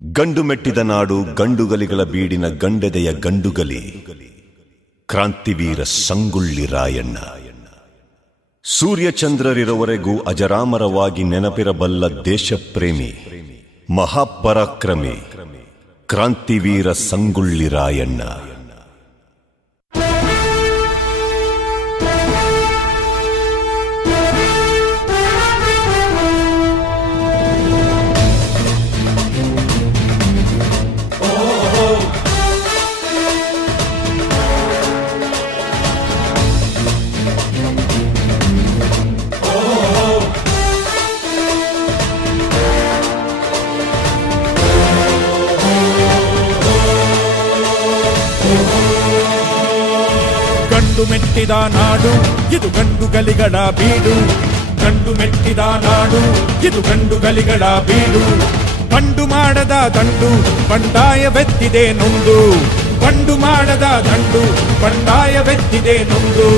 ಗಂಡು ಮೆಟ್ಟಿದ ನಾಡು ಗಂಡುಗಲಿಗಳ ಬೀಡಿನ ಗಂಡೆದೆಯ ಗಂಡುಗಲಿ ಕ್ರಾಂತಿವೀರ ಸಂಗೊಳ್ಳಿ ರಾಯಣ್ಣ. ಸೂರ್ಯಚಂದ್ರರಿರುವವರೆಗೂ ಅಜರಾಮರವಾಗಿ ನೆನಪಿರಬಲ್ಲ ದೇಶಪ್ರೇಮಿ ಮಹಾಪರಾಕ್ರಮಿ ಕ್ರಾಂತಿವೀರ ಸಂಗೊಳ್ಳಿ ರಾಯಣ್ಣ. ಗಂಡು ಮೆಟ್ಟಿದ ನಾಡು ಇದು ಗಂಡುಗಲಿಗಳ ಬೀಡು. ಗಂಡು ಮೆಟ್ಟಿದ ನಾಡು ಇದು ಗಂಡುಗಲಿಗಳ ಬೀಡು. ಬಂಡು ಮಾಡದ ದಂಡು ಬಂಡಾಯವೆತ್ತಿದೆ ನೊಂದು. ಬಂಡು ಮಾಡದ ದಂಡು ಬಂಡಾಯವೆತ್ತಿದೆ ನೊಂದು.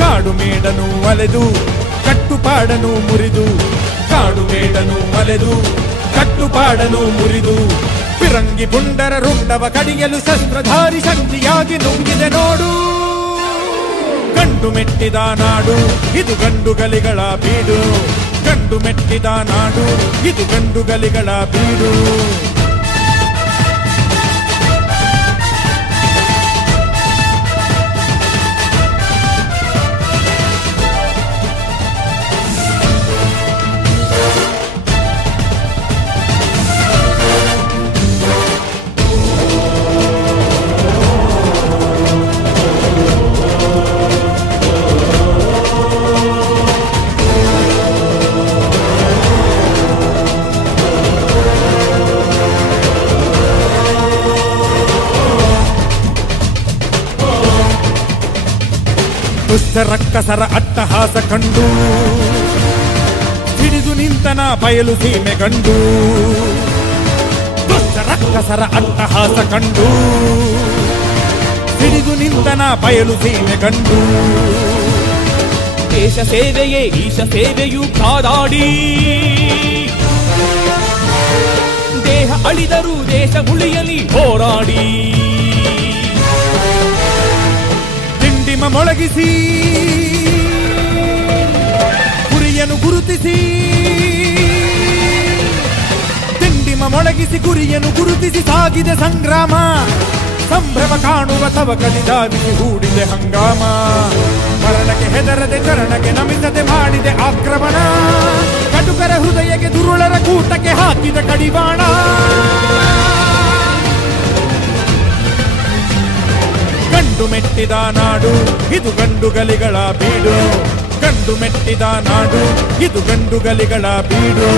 ಕಾಡು ಮೇಡನು ಅಲೆದು ಕಟ್ಟುಪಾಡನು ಮುರಿದು. ಕಾಡು ಮೇಡನು ಅಲೆದು ಕಟ್ಟುಪಾಡನು ಮುರಿದು. ಫಿರಂಗಿ ಪುಂಡರ ರುಂಡವ ಕಡಿಯಲು ಶಸ್ತ್ರಧಾರಿ ಶಕ್ತಿಯಾಗಿ ನುಂಗಿದೆ ನೋಡು. ಗಂಡು ಮೆಟ್ಟಿದ ನಾಡು ಇದು ಗಂಡುಗಲಿಗಳ ಬೀಡು. ಗಂಡು ಮೆಟ್ಟಿದ ನಾಡು ಇದು ಗಂಡುಗಲಿಗಳ ಬೀಡು. ದುಷ್ಟ ರಕ್ಕಸರ ಅಟ್ಟಹಾಸ ಕಂಡು ಹಿಡಿದು ನಿಂತನ ಬಯಲು ಸೀಮೆ ಗಂಡು. ದುಷ್ಟ ರಕ್ಕಸರ ಅಟ್ಟಹಾಸ ಕಂಡು ಹಿಡಿದು ನಿಂತನ ಬಯಲು ಸೀಮೆ ಗಂಡು. ದೇಶ ಸೇವೆಯೇ ಈಶ ಸೇವೆಯು ಕಾದಾಡಿ. ದೇಹ ಅಳಿದರೂ ದೇಶ ಉಳಿಯಲಿ ಹೋರಾಡಿ. ದಿಂಡಿಮ ಮೊಳಗಿಸಿ ಗುರಿಯನ್ನು ಗುರುತಿಸಿ. ದಿಂಡಿಮ ಮೊಳಗಿಸಿ ಗುರಿಯನ್ನು ಗುರುತಿಸಿ ಸಾಗಿದೆ ಸಂಗ್ರಾಮ. ಸಂಭ್ರಮ ಕಾಣುವ ತವಕಲಿ ಧಾವಿಸಿ ಹೂಡಿದೆ ಹಂಗಾಮ. ಮರಣಕ್ಕೆ ಹೆದರದೆ ಚರಣಕ್ಕೆ ನಮಿಸದೆ ಮಾಡಿದೆ ಆಕ್ರಮಣ. ಕಟುಕರ ಹೃದಯಕ್ಕೆ ದುರುಳರ ಕೂಟಕ್ಕೆ ಹಾಕಿದ ಕಡಿವಾಣ. ಗಂಡು ಮೆಟ್ಟಿದ ನಾಡು ಇದು ಗಂಡುಗಲಿಗಳ ಬೀಡು. ಗಂಡು ಮೆಟ್ಟಿದ ನಾಡು ಇದು ಗಂಡುಗಲಿಗಳ ಬೀಡು.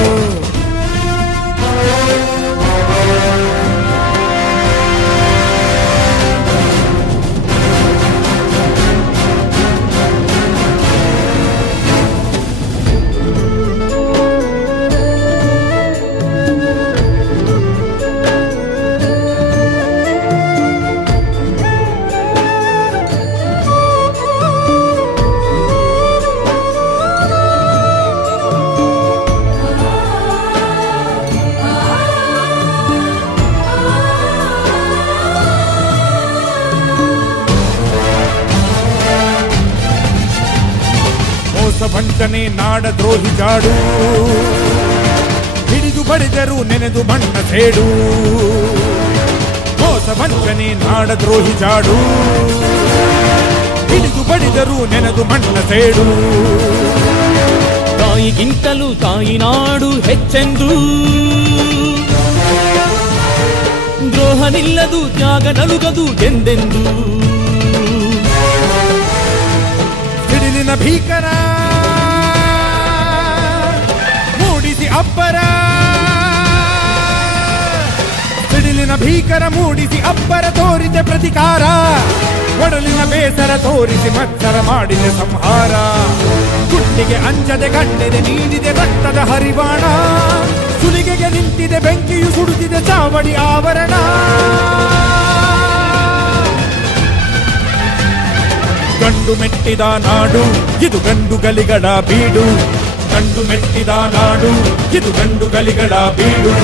ವಂಚನೆ ನಾಡ ದ್ರೋಹಿ ಜಾಡು. ಹಿಡಿದು ಬಡಿದರು ನೆನೆದು ಮಣ್ಣ ಸೇಡು. ಮೋಸ ವಂಚನೆ ನಾಡ ದ್ರೋಹಿ ಜಾಡು. ಹಿಡಿದು ಬಡಿದರು ನೆನೆದು ಮಣ್ಣ ಸೇಡು. ತಾಯಿಗಿಂತಲೂ ತಾಯಿ ನಾಡು ಹೆಚ್ಚೆಂದು. ದ್ರೋಹ ನಿಲ್ಲದು ತ್ಯಾಗ ನಲುಗದು ಎಂದೆಂದು. ಸಿಡಿಲಿನ ಭೀಕರ ಮೂಡಿಸಿ ಅಬ್ಬರ. ಸಿಡಿಲಿನ ಭೀಕರ ಮೂಡಿಸಿ ಅಬ್ಬರ ತೋರಿದೆ ಪ್ರತಿಕಾರ. ಒಡಲಿನ ಬೇಸರ ತೋರಿಸಿ ಮತ್ಸರ ಮಾಡಿದೆ ಸಂಹಾರ. ಗುಂಡಿಗೆ ಅಂಜದೆ ಗಂಡೆದೆ ನೀಡಿದೆ ರಕ್ತದ ಹರಿವಾಣ. ಸುಲಿಗೆಗೆ ನಿಂತಿದೆ ಬೆಂಕಿಯು ಸುಡುತ್ತಿದೆ ಚಾವಡಿ ಆವರಣ. ಗಂಡು ಮೆಟ್ಟಿದ ನಾಡು ಇದು ಗಂಡುಗಲಿಗಳ ಬೀಡು. ಗಂಡು ಮೆಟ್ಟಿದ ನಾಡು ಇದು ಗಂಡುಗಲಿಗಳ ಬೀಡು.